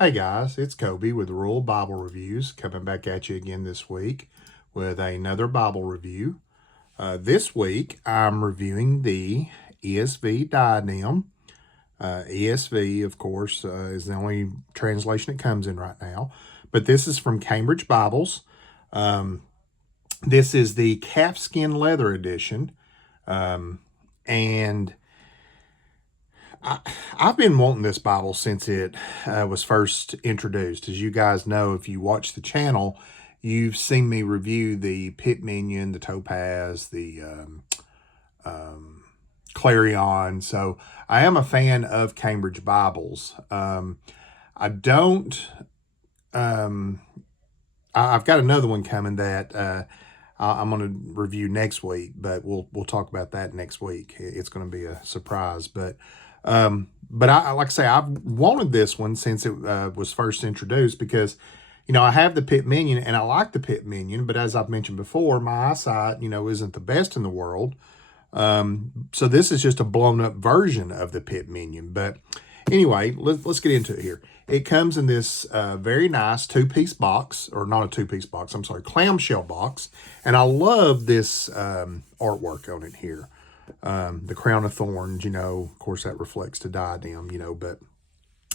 Hey guys, it's Kobe with Rural Bible Reviews coming back at you again this week with another Bible review. This week I'm reviewing the ESV Diadem. ESV, of course, is the only translation it comes in right now, but this is from Cambridge Bibles. This is the calfskin leather edition, and I've been wanting this Bible since it was first introduced. As you guys know, if you watch the channel, you've seen me review the Pit Minion, the Topaz, the Clarion. So I am a fan of Cambridge Bibles. I don't. I've got another one coming that I'm going to review next week, but we'll talk about that next week. It's going to be a surprise, but I like I say, I've wanted this one since it was first introduced because, I have the Pit Minion and I like the Pit Minion, but as I've mentioned before, my eyesight, isn't the best in the world. So this is just a blown up version of the Pit Minion. But anyway, let's get into it here. It comes in this very nice two-piece box, or not a two-piece box, I'm sorry, clamshell box. And I love this artwork on it here. The crown of thorns, of course that reflects the diadem, but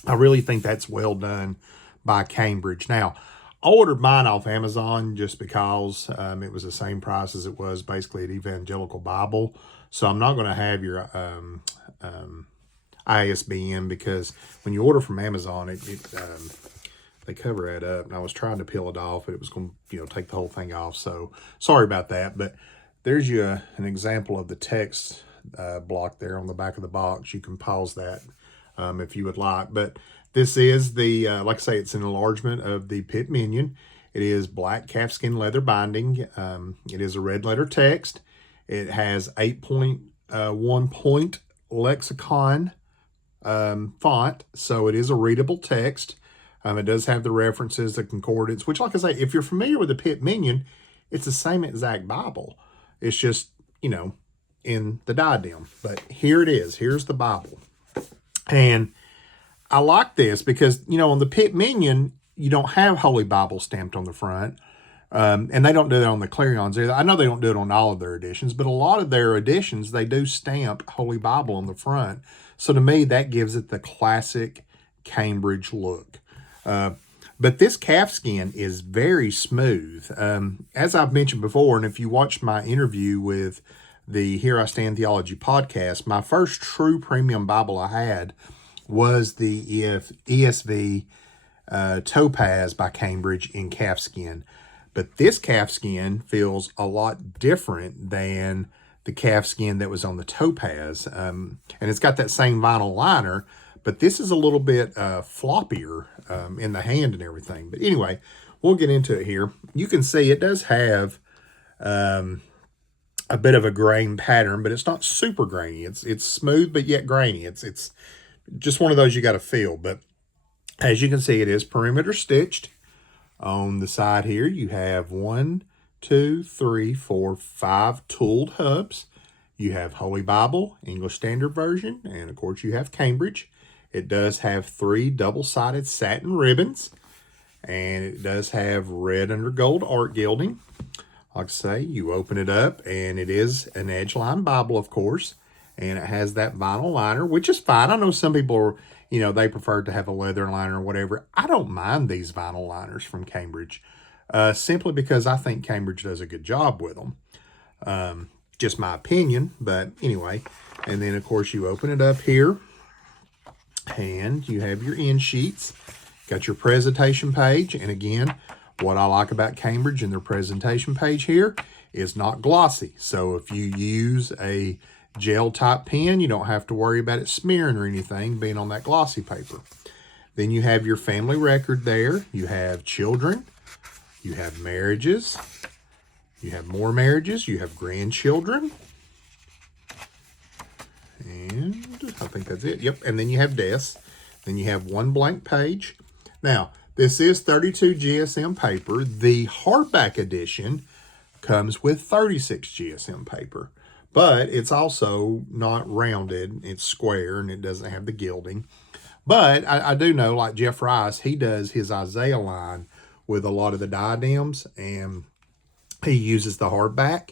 I really think that's well done by Cambridge. Now, I ordered mine off Amazon just because it was the same price as it was basically at Evangelical Bible. So I'm not going to have your ISBN because when you order from Amazon, they cover it up. And I was trying to peel it off, but it was going to take the whole thing off. So sorry about that. But there's an example of the text block there on the back of the box. You can pause that if you would like. But this is the, like I say, it's an enlargement of the Pit Minion. It is black calfskin leather binding. It is a red letter text. It has 8.1 point lexicon font, so it is a readable text. It does have the references, the concordance, which, like I say, if you're familiar with the Pit Minion, it's the same exact Bible. It's just, in the diadem. But here it is. Here's the Bible. And I like this because, on the Pit Minion, you don't have Holy Bible stamped on the front. And they don't do that on the Clarions either. I know they don't do it on all of their editions, but a lot of their editions, they do stamp Holy Bible on the front. So to me, that gives it the classic Cambridge look. But this calfskin is very smooth. As I've mentioned before, and if you watched my interview with the Here I Stand Theology podcast, my first true premium Bible I had was the ESV Topaz by Cambridge in calfskin. But this calfskin feels a lot different than the calfskin that was on the Topaz. And it's got that same vinyl liner, but this is a little bit floppier in the hand and everything. But anyway, we'll get into it here. You can see it does have a bit of a grain pattern, but it's not super grainy. It's smooth, but yet grainy. It's just one of those you got to feel. But as you can see, it is perimeter stitched. On the side here, you have 1, 2, 3, 4, 5 tooled hubs. You have Holy Bible, English Standard Version, and of course you have Cambridge. It does have 3 double-sided satin ribbons, and it does have red under gold art gilding. Like I say, you open it up, and it is an edge-line Bible, of course, and it has that vinyl liner, which is fine. I know some people are, they prefer to have a leather liner or whatever. I don't mind these vinyl liners from Cambridge, simply because I think Cambridge does a good job with them. Just my opinion, but anyway. And then, of course, you open it up here, and you have your end sheets. Got your presentation page, and again, what I like about Cambridge and their presentation page here is not glossy. So if you use a gel type pen, you don't have to worry about it smearing or anything being on that glossy paper. Then you have your family record there. You have children. You have marriages. You have more marriages. You have grandchildren. And I think that's it. Yep. And then you have deaths. Then you have one blank page. Now, this is 32 GSM paper. The hardback edition comes with 36 GSM paper. But it's also not rounded. It's square, and it doesn't have the gilding. But I do know, like Jeff Rice, he does his Isaiah line with a lot of the diadems, and he uses the hardback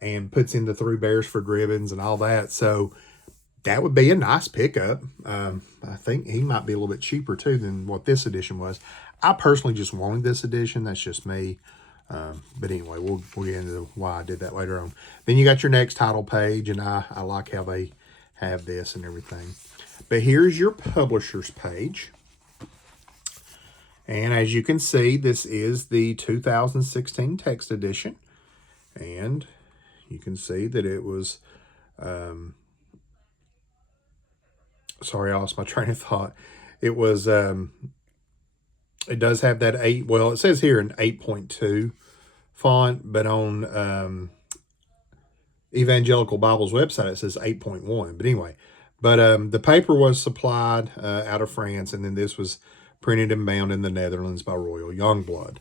and puts in the Three Beresford ribbons and all that. So that would be a nice pickup. I think he might be a little bit cheaper too than what this edition was. I personally just wanted this edition. That's just me. But anyway, we'll get into why I did that later on. Then you got your next title page, and I like how they have this and everything. But here's your publisher's page. And as you can see, this is the 2016 text edition. And you can see that it was, sorry, I lost my train of thought. It was, it does have that 8, well, it says here an 8.2 font, but on Evangelical Bible's website, it says 8.1. But anyway, but the paper was supplied out of France, and then this was printed and bound in the Netherlands by Royal Youngblood.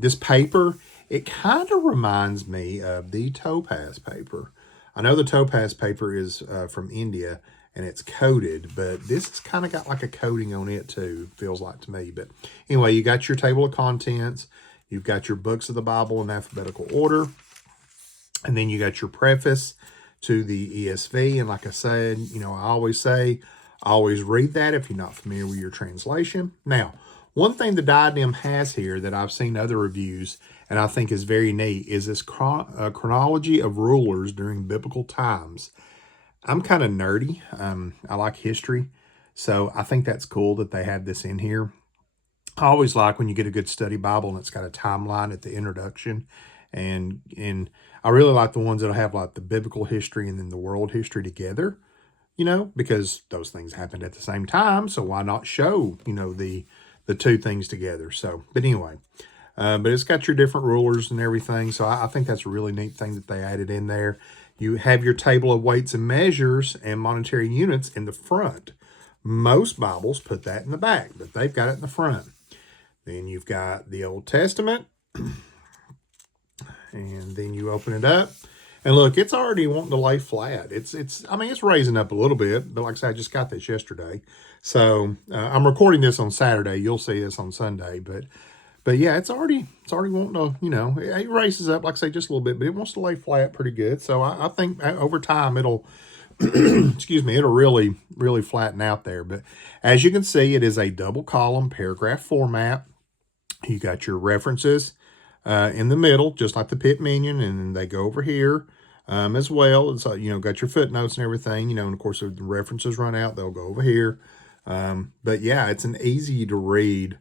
This paper, it kind of reminds me of the Topaz paper. I know the Topaz paper is from India, and it's coated, but this has kind of got like a coating on it too, feels like to me. But anyway, you got your table of contents, you've got your books of the Bible in alphabetical order, and then you got your preface to the ESV. And like I said, you know, I always say, always read that if you're not familiar with your translation. Now, one thing the Diadem has here that I've seen other reviews and I think is very neat is this chronology of rulers during biblical times. I'm kind of nerdy. I like history, so I think that's cool that they have this in here. I always like when you get a good study Bible and it's got a timeline at the introduction, and I really like the ones that'll have like the biblical history and then the world history together, you know, because those things happened at the same time. So why not show, you know, the two things together? So, but anyway, but it's got your different rulers and everything. So I think that's a really neat thing that they added in there. You have your table of weights and measures and monetary units in the front. Most Bibles put that in the back, but they've got it in the front. Then you've got the Old Testament. And then you open it up. And look, it's already wanting to lay flat. I mean, it's raising up a little bit, but like I said, I just got this yesterday. So I'm recording this on Saturday. You'll see this on Sunday, but yeah, it's already wanting to, you know, it raises up, like I say, just a little bit, but it wants to lay flat pretty good. So I think over time it'll, excuse me, it'll really, really flatten out there. But as you can see, it is a double column paragraph format. You got your references in the middle, just like the Pitt Minion, and they go over here as well. It's you know, got your footnotes and everything, you know, and of course if the references run out, they'll go over here. But yeah, it's an easy to read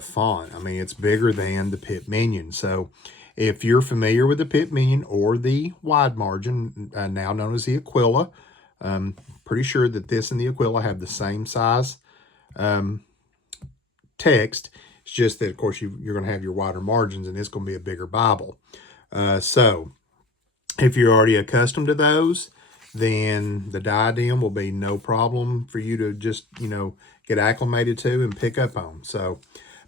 font. I mean, it's bigger than the Pitt Minion. So if you're familiar with the Pitt Minion or the wide margin, now known as the Aquila, pretty sure that this and the Aquila have the same size text. It's just that, of course, you're going to have your wider margins, and it's going to be a bigger Bible. So if you're already accustomed to those, then the Diadem will be no problem for you to just, you know, get acclimated to and pick up on. So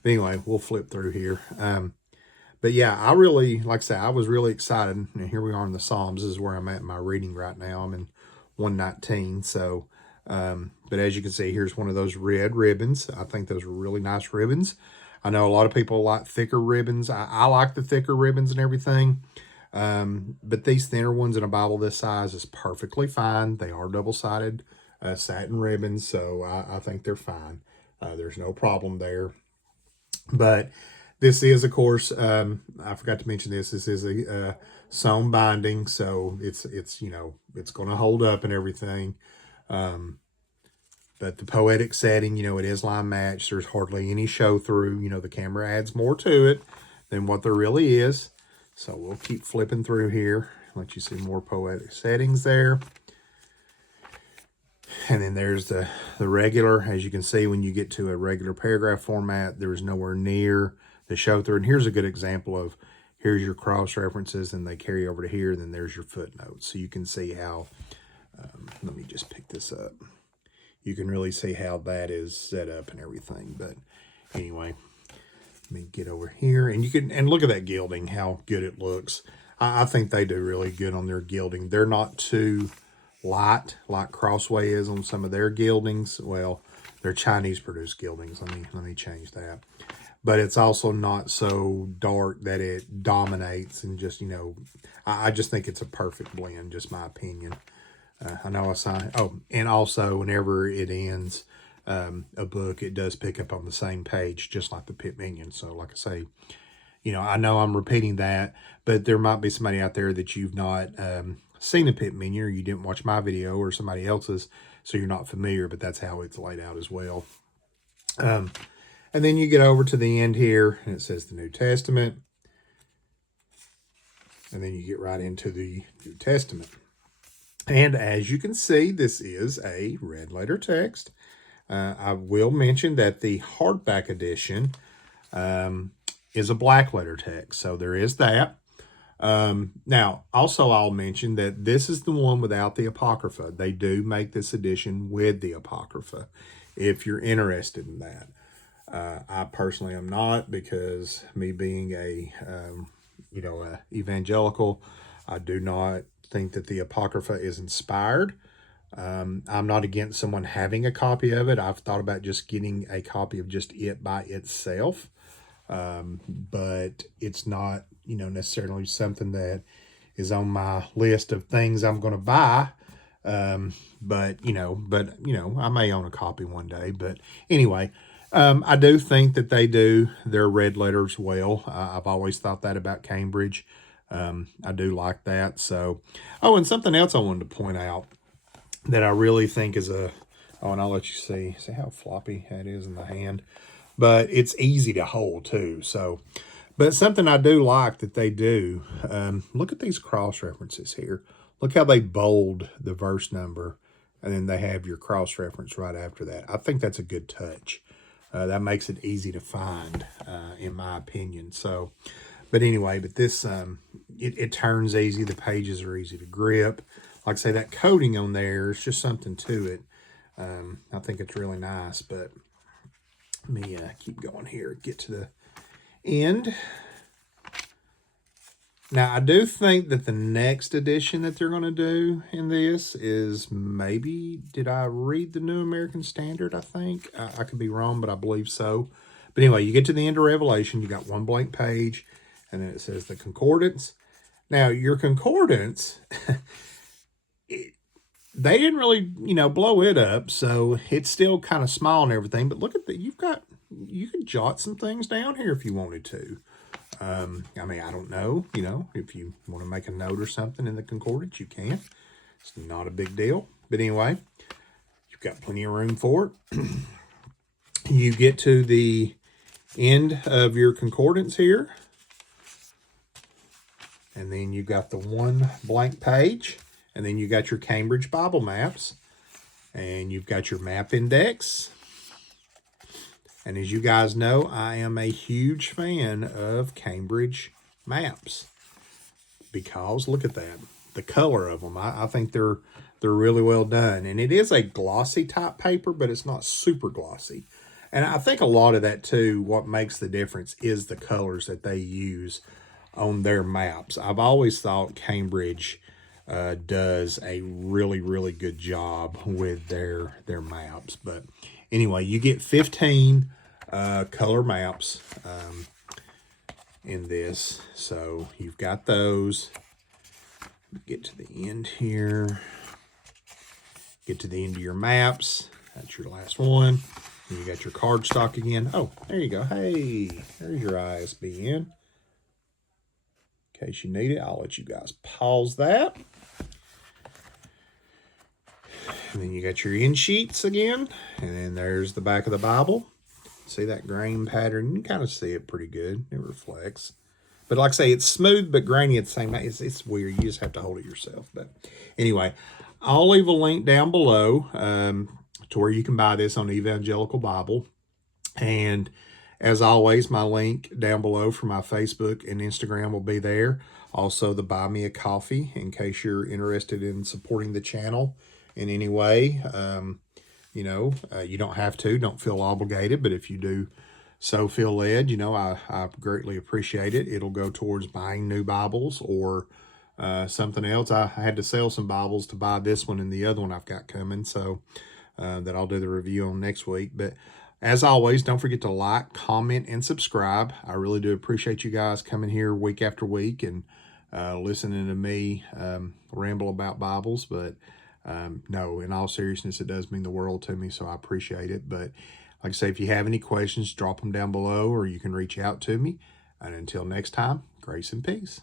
but anyway, we'll flip through here. But yeah, I really, like I say, I was really excited. And here we are in the Psalms. This is where I'm at in my reading right now. I'm in 119. So, but as you can see, here's one of those red ribbons. I think those are really nice ribbons. I know a lot of people like thicker ribbons. I like the thicker ribbons and everything. But these thinner ones in a Bible this size is perfectly fine. They are double-sided satin ribbons, so I think they're fine. There's no problem there. But this is, of course, I forgot to mention this. This is a sewn binding, so it's you know, it's going to hold up and everything. But the poetic setting, you know, it is line matched. There's hardly any show through. You know, the camera adds more to it than what there really is. So we'll keep flipping through here. Let you see more poetic settings there. And then there's the regular. As you can see, when you get to a regular paragraph format, there's nowhere near the show through. And here's a good example of, here's your cross references, and they carry over to here, and then there's your footnotes. So you can see how, let me just pick this up. You can really see how that is set up and everything. But anyway, let me get over here, and you can, and look at that gilding, how good it looks. I think they do really good on their gilding. They're not too light like Crossway is on some of their gildings. Well, they're Chinese produced gildings. Let me change that. But it's also not so dark that it dominates and just, I just think it's a perfect blend, just my opinion. I know I signed, and also whenever it ends a book, it does pick up on the same page, just like the Pit Minion. So like I say, I know I'm repeating that, but there might be somebody out there that you've not seen a Pit Minion, or you didn't watch my video or somebody else's, so you're not familiar, but that's how it's laid out as well. And then you get over to the end here, and it says the New Testament. And then you get right into the New Testament. And as you can see, this is a red letter text. I will mention that the hardback edition is a black letter text. So there is that. Now, also I'll mention that this is the one without the Apocrypha. They do make this edition with the Apocrypha, if you're interested in that. I personally am not, because me being a evangelical, I do not think that the Apocrypha is inspired. I'm not against someone having a copy of it. I've thought about just getting a copy of just it by itself. But it's not, necessarily something that is on my list of things I'm going to buy. But I may own a copy one day. But anyway, I do think that they do their red letters well. I've always thought that about Cambridge. I do like that. So, and something else I wanted to point out that I really think is and I'll let you see how floppy that is in the hand, but it's easy to hold too. So, but something I do like that they do, look at these cross references here. Look how they bold the verse number, and then they have your cross reference right after that. I think that's a good touch. That makes it easy to find, in my opinion. So, but anyway, this, it turns easy. The pages are easy to grip. Like I say, that coating on there is just something to it. I think it's really nice, but let me keep going here, get to the end. Now, I do think that the next edition that they're going to do in this is maybe, did I read the New American Standard, I think? I could be wrong, but I believe so. But anyway, you get to the end of Revelation, you got one blank page, and then it says the Concordance. Now, your Concordance, they didn't really, blow it up, so it's still kind of small and everything. But look at that, you could jot some things down here if you wanted to. I don't know, if you want to make a note or something in the Concordance, you can. It's not a big deal. But anyway, you've got plenty of room for it. You get to the end of your Concordance here. And then you got the one blank page. And then you got your Cambridge Bible maps. And you've got your map index. And as you guys know, I am a huge fan of Cambridge maps, because look at that, the color of them. I think they're really well done. And it is a glossy type paper, but it's not super glossy. And I think a lot of that too, what makes the difference is the colors that they use on their maps. I've always thought Cambridge does a really, really good job with their maps. But anyway, you get 15 color maps in this. So you've got those. Get to the end here. Get to the end of your maps. That's your last one. And you got your cardstock again. Oh, there you go. Hey, there's your ISBN. In case you need it, I'll let you guys pause that. And then you got your end sheets again. And then there's the back of the Bible. See that grain pattern? You can kind of see it pretty good. It reflects. But like I say, it's smooth but grainy at the same time. It's weird. You just have to hold it yourself. But anyway, I'll leave a link down below to where you can buy this on Evangelical Bible. And as always, my link down below for my Facebook and Instagram will be there. Also, the Buy Me a Coffee, in case you're interested in supporting the channel in any way. You don't have to, don't feel obligated, but if you do so feel led, I greatly appreciate it. It'll go towards buying new Bibles or something else. I had to sell some Bibles to buy this one and the other one I've got coming. So, that I'll do the review on next week. But as always, don't forget to like, comment, and subscribe. I really do appreciate you guys coming here week after week and listening to me ramble about Bibles. But no, in all seriousness, it does mean the world to me, so I appreciate it. But like I say, if you have any questions, drop them down below, or you can reach out to me. And until next time, grace and peace.